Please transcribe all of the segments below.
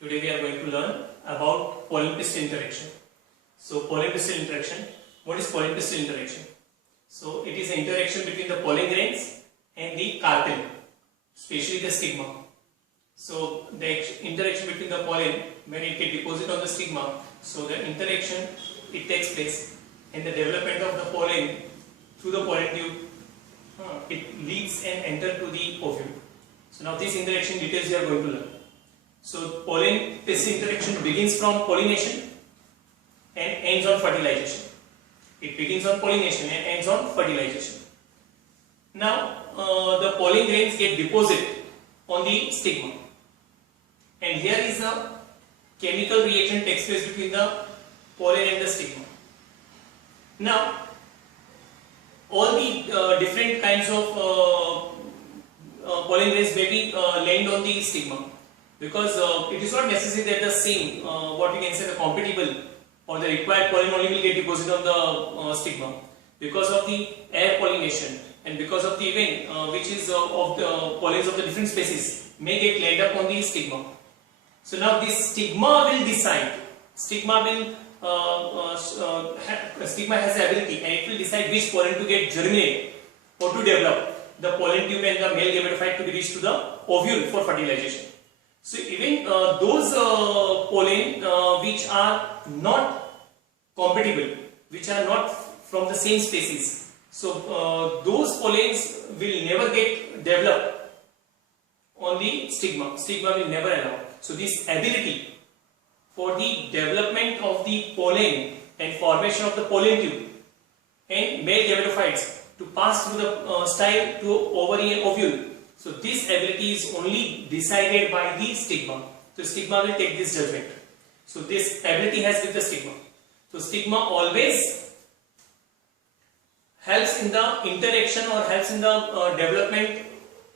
Today we are going to learn about pollen-pistil interaction. So pollen-pistil interaction, what is pollen-pistil interaction? So it is an interaction between the pollen grains and the carpel, especially the stigma. So the interaction between the pollen, when it gets deposited on the stigma, so the interaction it takes place and the development of the pollen through the pollen tube, it leads and enter to the ovule. So now this interaction details we are going to learn. So pollen-pistil interaction begins from pollination and ends on fertilization. It begins on pollination and ends on fertilization. Now the pollen grains get deposited on the stigma, and here is a chemical reaction takes place between the pollen and the stigma. Now all the different kinds of pollen grains may be land on the stigma, because it is not necessary that the same, what we can say, the compatible or the required pollen only will get deposited on the stigma. Because of the air pollination and because of the event which is of the pollens of the different species may get land up on the stigma. So now this stigma will decide, stigma has the ability and it will decide which pollen to get germinate or to develop the pollen tube and the male gametophyte to be reached to the ovule for fertilization. So even those pollen which are not compatible, which are not from the same species, so those pollens will never get developed on the stigma. Stigma will never allow. So this ability for the development of the pollen and formation of the pollen tube and male gametophytes to pass through the style to ovary and ovule, so this ability is only decided by the stigma. So stigma will take this judgment. So this ability has with the stigma. So stigma always helps in the interaction or helps in the development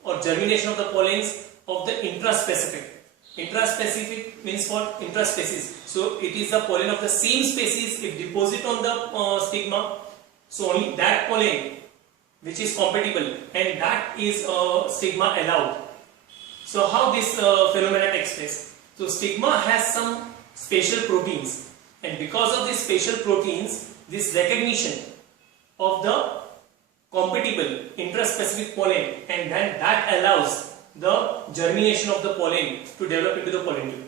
or germination of the pollens of the intraspecific. Intraspecific means what? Intraspecies. So it is the pollen of the same species if deposit on the stigma. So only that pollen which is compatible and that is stigma allowed. So how this phenomena takes place? So stigma has some special proteins, and because of these special proteins, this recognition of the compatible intraspecific pollen, and then that allows the germination of the pollen to develop into the pollen tube.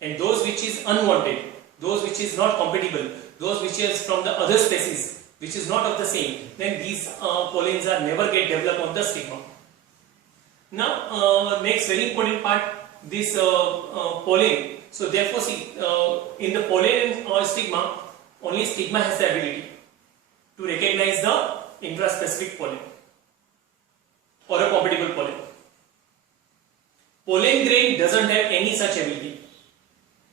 And those which is unwanted, those which is not compatible, those which is from the other species, which is not of the same, then these pollens are never get developed on the stigma. Now next very important part, this pollen. So therefore see, in the pollen or stigma, only stigma has the ability to recognize the intraspecific pollen or a compatible pollen. Pollen grain doesn't have any such ability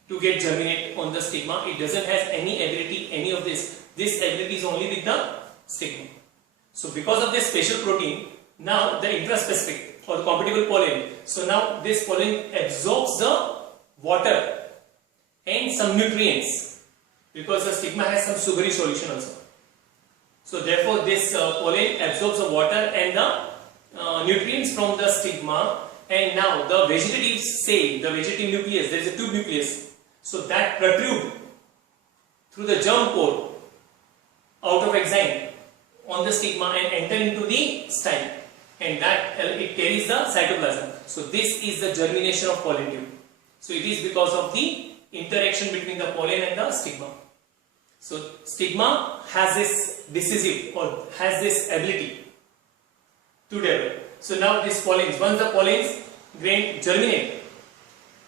to get germinate on the stigma. It doesn't have any ability, any of this. This ability is only with the stigma. So because of this special protein, now the intraspecific or the compatible pollen, so now this pollen absorbs the water and some nutrients, because the stigma has some sugary solution also. So therefore this pollen absorbs the water and the nutrients from the stigma, and now the vegetative cell, the vegetative nucleus, there is a tube nucleus, so that protrude through the germ pore out of exine on the stigma and enter into the style, and that it carries the cytoplasm. So this is the germination of pollen tube. So it is because of the interaction between the pollen and the stigma. So stigma has this decisive or has this ability to develop. So now this pollens, once the pollens grain germinate,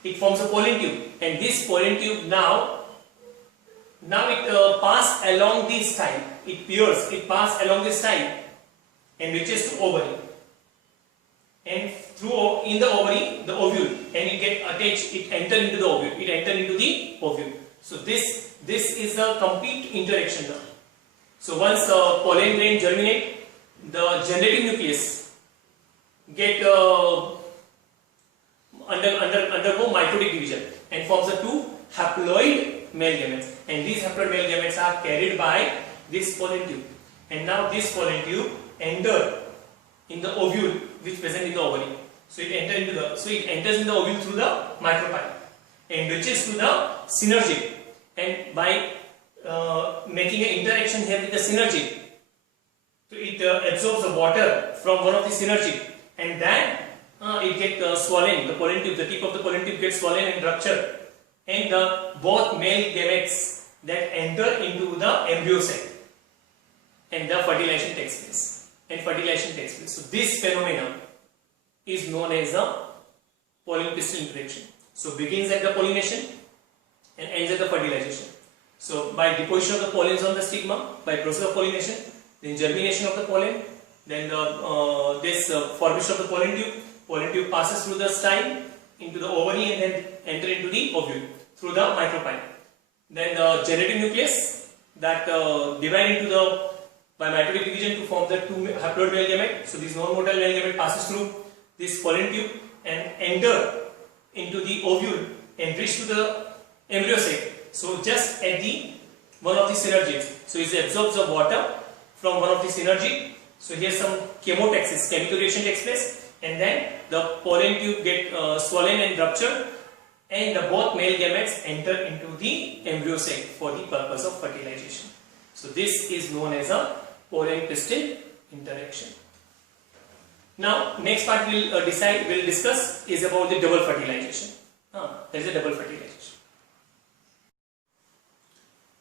it forms a pollen tube, and this pollen tube now it passes along the style. It passes along the style and reaches to ovary, and through in the ovary the ovule, and it get attached. It enter into the ovule. It enter into the ovule. So this is the complete interaction now. So once pollen grain germinate, the generative nucleus get undergo mitotic division and forms the two haploid male gametes, and these haploid male gametes are carried by this pollen tube, and now this pollen tube enter in the ovule which present in the ovary. So it enters in the ovule through the micropyle, enriches to the synergic, and by making an interaction here with the synergic, so it absorbs the water from one of the synergic, and then it gets swollen. The pollen tube, the tip of the pollen tube gets swollen and ruptured, and both male gametes that enter into the embryo sac, and the fertilization takes place. So this phenomenon is known as the pollen pistil interaction. So begins at the pollination and ends at the fertilization. So by deposition of the pollens on the stigma, by process of pollination, then germination of the pollen, then this formation of the pollen tube passes through the style into the ovary and then enter into the ovule through the micropyle. Then the genetic nucleus that divide into the by mitotic division to form the two haploid male gamete. So this non-motile male gamete passes through this pollen tube and enter into the ovule and reach to the embryo sac. So just at the one of the synergics, so it absorbs the water from one of the synergic. So here some chemotaxis, chemical reaction takes place, and then the pollen tube get swollen and ruptured, and both male gametes enter into the embryo sac for the purpose of fertilization. So this is known as a pollen pistil interaction. Now next part we'll discuss is about the double fertilization. There is a double fertilization.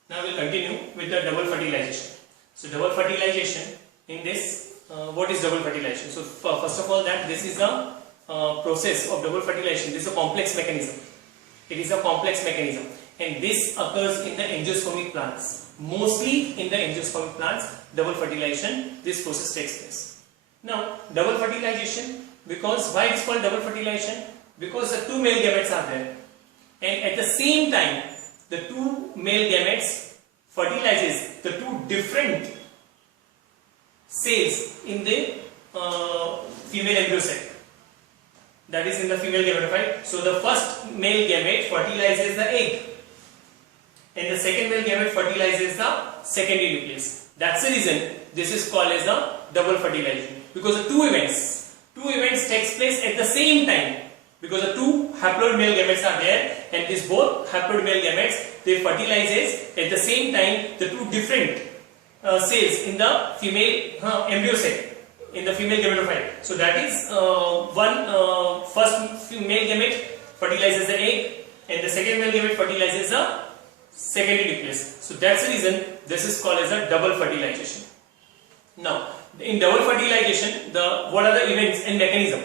Now we'll continue with the double fertilization. So double fertilization, in this, what is double fertilization? So first of all, that this is a process of double fertilization. This is a complex mechanism. It is a complex mechanism, and this occurs in the angiospermic plants. Mostly in the angiospermic plants, double fertilization, this process takes place. Now, double fertilization, because why it is called double fertilization? Because the two male gametes are there, and at the same time, the two male gametes fertilizes the two different cells in the female embryo sac. That is in the female gametophyte. So the first male gamete fertilizes the egg, and the second male gamete fertilizes the secondary nucleus. That's the reason this is called as the double fertilization, because the two events takes place at the same time, because the two haploid male gametes are there, and these both haploid male gametes, they fertilizes at the same time the two different cells in the female embryo sac, in the female gametophyte. So that is first male gamete fertilizes the egg, and the second male gamete fertilizes the secondary nucleus. So that's the reason this is called as a double fertilization. Now, in double fertilization, what are the events and mechanism?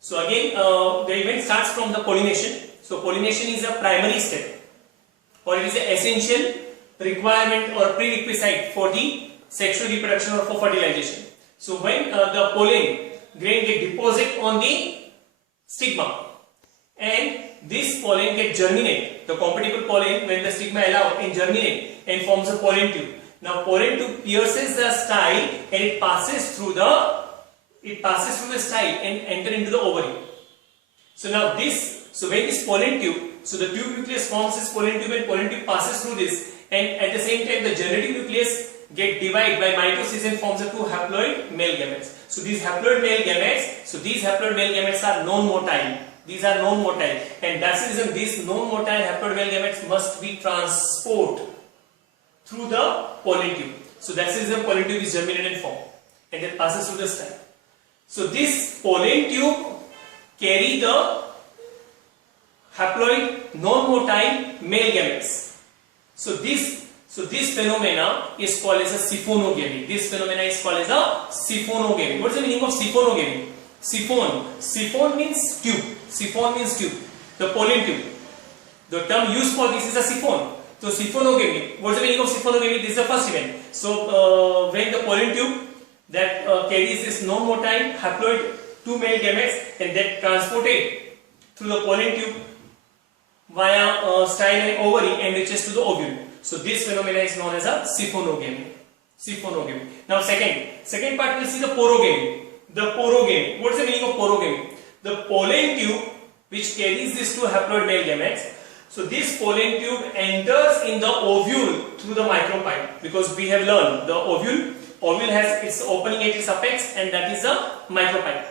So again, the event starts from the pollination. So pollination is a primary step, or it is an essential requirement or prerequisite for the sexual reproduction or for fertilization. So when the pollen grain get deposit on the stigma, and this pollen get germinate, the compatible pollen, when the stigma allow and germinate and forms a pollen tube. Now pollen tube pierces the style, and it passes through the style and enter into the ovary. So now when this pollen tube, so the tube nucleus forms this pollen tube, and pollen tube passes through this, and at the same time the genetic nucleus get divided by mitosis and forms the two haploid male gametes. So these haploid male gametes are non-motile. These are non-motile, and that's the reason these non-motile haploid male gametes must be transported through the pollen tube. So that's the reason pollen tube is germinated and formed, and then passes through the style. So this pollen tube carry the haploid non-motile male gametes. So this phenomena is called as a siphonogamy. This phenomena is called as a siphonogamy. What is the meaning of siphonogamy? Siphon means tube. Siphon means tube. The pollen tube. The term used for this is a siphon. So siphonogamy. What is the meaning of siphonogamy? This is the first event. So when the pollen tube that carries this non-motile haploid two male gametes, and that transported through the pollen tube via style and ovary and reaches to the ovule. So this phenomena is known as a siphonogamy. Now second part, we'll see the porogamy. The porogamy. What is the meaning of porogamy? The pollen tube which carries these two haploid male gametes. So this pollen tube enters in the ovule through the micropyle, because we have learned the ovule has its opening at its apex, and that is the micropyle.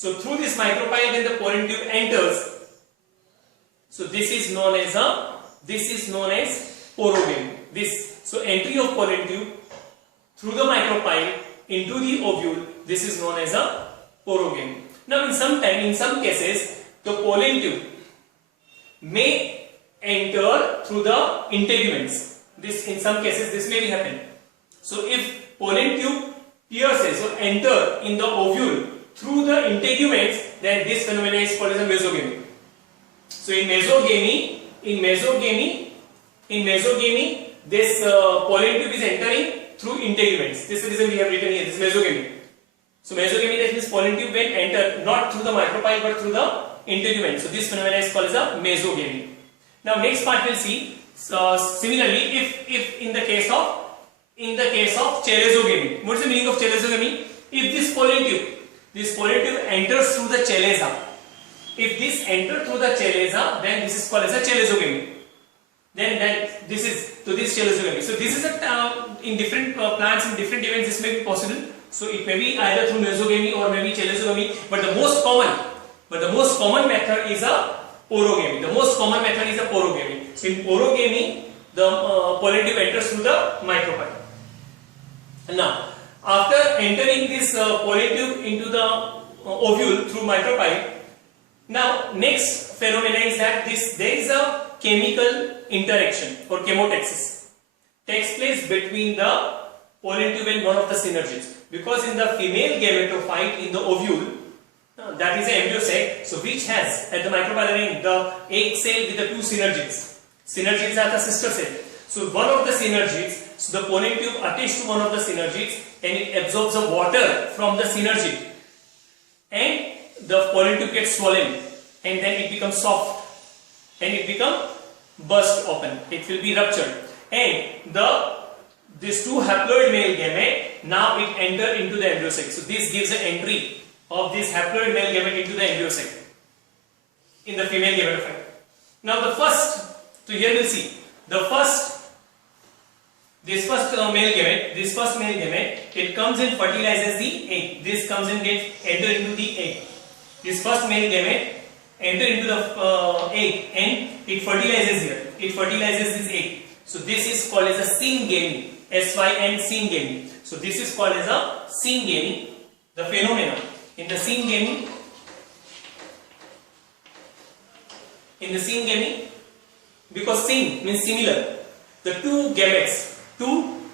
So through this micropyle when the pollen tube enters, so this is known as porogamy. So entry of pollen tube through the micropyle into the ovule, this is known as a porogamy. Now in some cases, the pollen tube may enter through the integuments. In some cases this may be happen. So if pollen tube pierces or enter in the ovule through the integuments, then this phenomenon is called as a mesogamy. So in mesogamy, this pollen tube is entering through integuments. This is the reason we have written here, this is mesogamy. So mesogamy, that means pollen tube will enter not through the micropyle but through the integument. So this phenomenon is called as a mesogamy. Now next part we'll see. Similarly, if in the case of chalezogamy, what is the meaning of chalezogamy? If this pollen tube enters through the chaleza, if this enters through the chaleza, then this is called as a chalezogamy. Then this is chalezogamy. So this is in different plants, in different events, this may be possible. So it may be either through mesogamy or maybe chalezogamy, but the most common method is a porogamy. So in porogamy, the pollen tube enters through the micropyle. Now, after entering this pollen tube into the ovule through micropyle, now next phenomena is that there is a chemical interaction or chemotaxis takes place between the pollen tube and one of the synergids, because in the female gametophyte in the ovule, that is the embryo sac, so which has at the micropyle ring the egg cell with the two synergids. Synergids are the sister cell. So one of the synergids, so the pollen tube attaches to one of the synergids and it absorbs the water from the synergid, and the pollen tube gets swollen and then it becomes soft and it becomes burst open. It will be ruptured, and these two haploid male gamete now it enter into the embryo sac. So this gives the entry of this haploid male gamete into the embryo sac in the female gametophyte. Now here we'll see this first male gamete, it comes and fertilizes the egg. This comes and enter into the egg. This first male gamete enter into the egg and it fertilizes here. It fertilizes this egg. So this is called as a syngamy. SYN syngamy. So this is called as a syngamy. The phenomena in the syngamy, because syng means similar. The two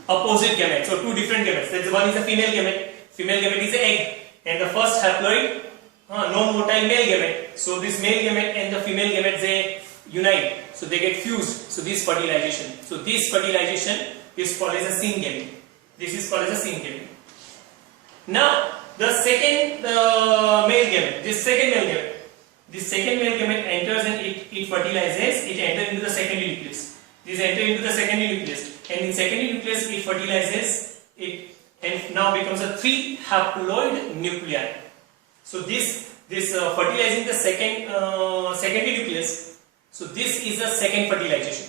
opposite gametes or two different gametes. That's one is a female gamete. Female gamete is the egg, and the first haploid non-motile male gamete. So this male gamete and the female gamete they unite. So they get fused. So this fertilization. So this fertilization is called as a syngamy. This is called as a syngamy. Now the second male gamete. This second male gamete enters and it fertilizes. It enters into the secondary nucleus. This enters into the secondary nucleus, and in secondary nucleus it fertilizes it and now becomes a 3 haploid nuclei. So this fertilizing the secondary nucleus. So this is the second fertilization,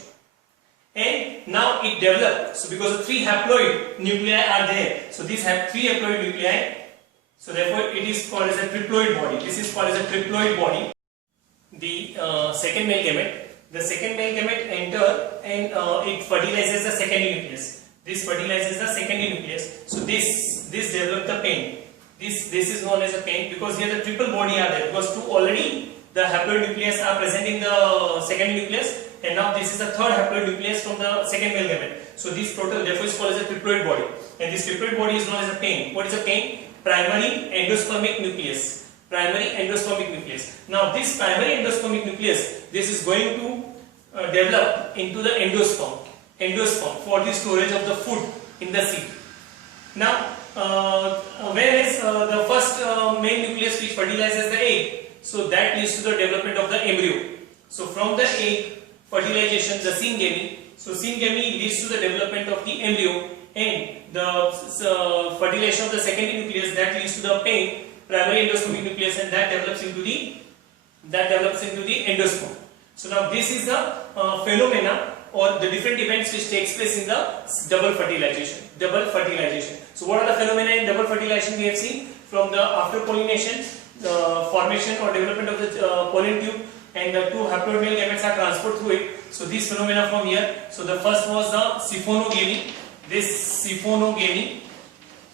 and now it develops. So because the 3 haploid nuclei are there, so these have 3 haploid nuclei. So therefore it is called as a triploid body. This is called as a triploid body. The second male gamete enter and it fertilizes the secondary nucleus. This fertilizes the secondary nucleus. So this develops the pain. This is known as a pain, because here the triple body are there, because already the haploid nucleus are present in the secondary nucleus, and now this is the third haploid nucleus from the second male gamete. So this total therefore is called as a triploid body, and this triploid body is known as a pain. What is a pain? Primary endospermic nucleus. Now this primary endospermic nucleus, this is going to develop into the endosperm for the storage of the food in the seed. Now whereas the first main nucleus which fertilizes the egg, so that leads to the development of the embryo. So from the egg fertilization, the syngamy, so syngamy leads to the development of the embryo, and the fertilization of the secondary nucleus, that leads to the primary endospermic nucleus, and that develops into the endosperm. So now this is the phenomena or the different events which takes place in the double fertilization. So what are the phenomena in double fertilization we have seen? From the after pollination, formation or development of the pollen tube, and the two haploid male gametes are transported through it. So these phenomena from here. So the first was the siphonogamy. This siphonogamy.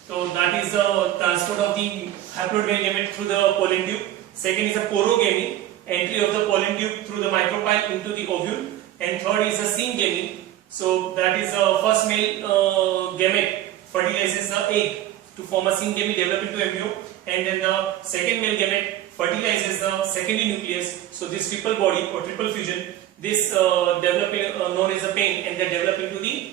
So that is the transport of the haploid male gamete through the pollen tube. Second is the porogamy, entry of the pollen tube through the micropyle into the ovule. And third is the syngamy. So that is the first male gamete fertilizes the egg to form a syngamy, develop into embryo, and then the second male gamete fertilizes the secondary nucleus. So this triple body or triple fusion, this develop known as the pain, and they develop into the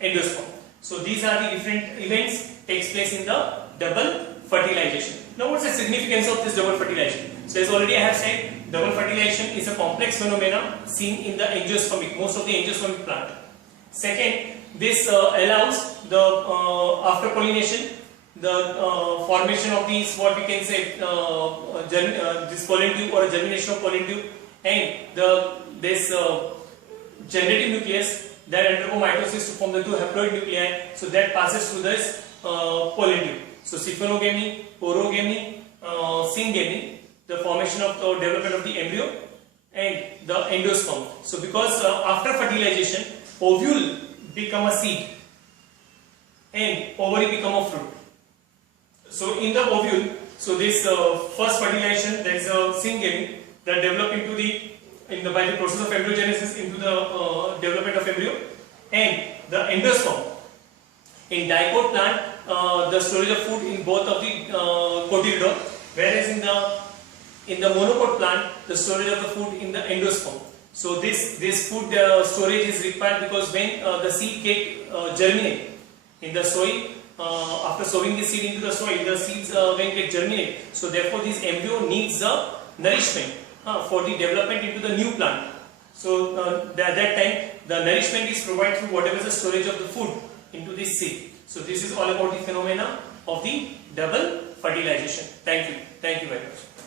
endosperm. So these are the different events takes place in the double fertilization. Now what's the significance of this double fertilization? So as already I have said, double fertilization is a complex phenomena seen in the angiospermic, most of the angiospermic plant. Second, this allows the after pollination, the formation of these, what we can say, this pollen tube or a germination of pollen tube, and this generative nucleus that undergo mitosis to form the two haploid nuclei. So that passes through this pollen tube. So siphonogamy, porogamy, syngamy, the formation of the development of the embryo and the endosperm. So because after fertilization, ovule become a seed and ovary become a fruit. So in the ovule, so this first fertilization, there is a syngamy that develop into by the process of embryogenesis into the development of embryo, and the endosperm. In diploid plant, the storage of food in both of the cotyledon, whereas in the monopod plant, the storage of the food in the endosperm. So this food storage is required because when the seed get germinate in the soil, after sowing the seed into the soil, the seeds when get germinate. So therefore, this embryo needs the nourishment for the development into the new plant. So at that time, the nourishment is provided through whatever is the storage of the food into this seed. So this is all about the phenomena of the double fertilization. Thank you very much.